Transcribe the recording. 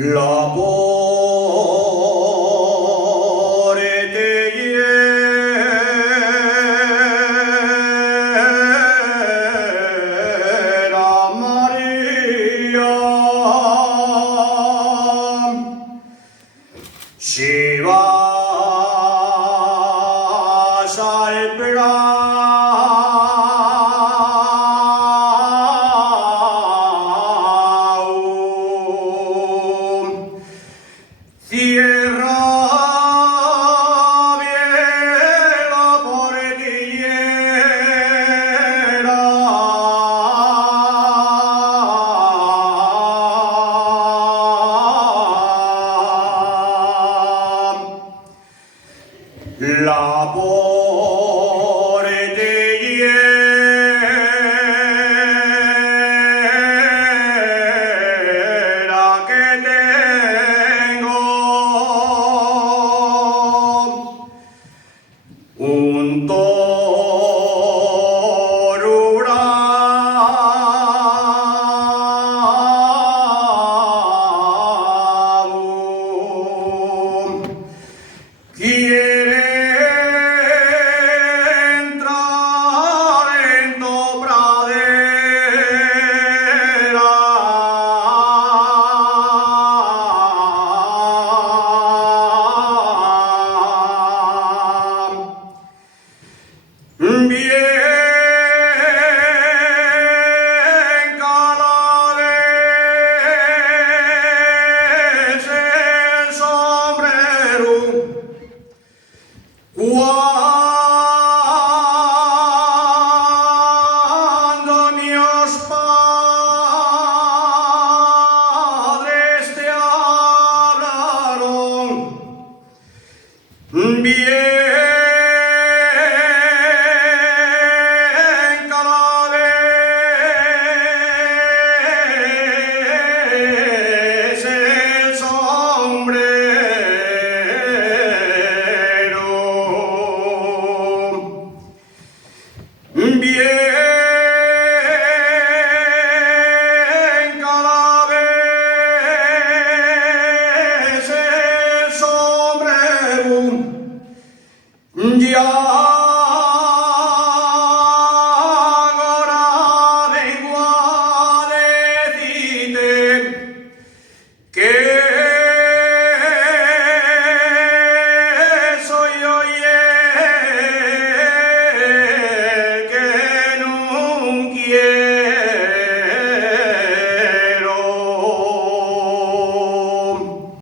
L'amore degli era Maria Shiva salverà Tierra viela cordillera labore degli era che tengo un toruramo quiere entrar en tu pradera bien calares el sombrero cuando mis padres te hablaron bien calares el sombrero bien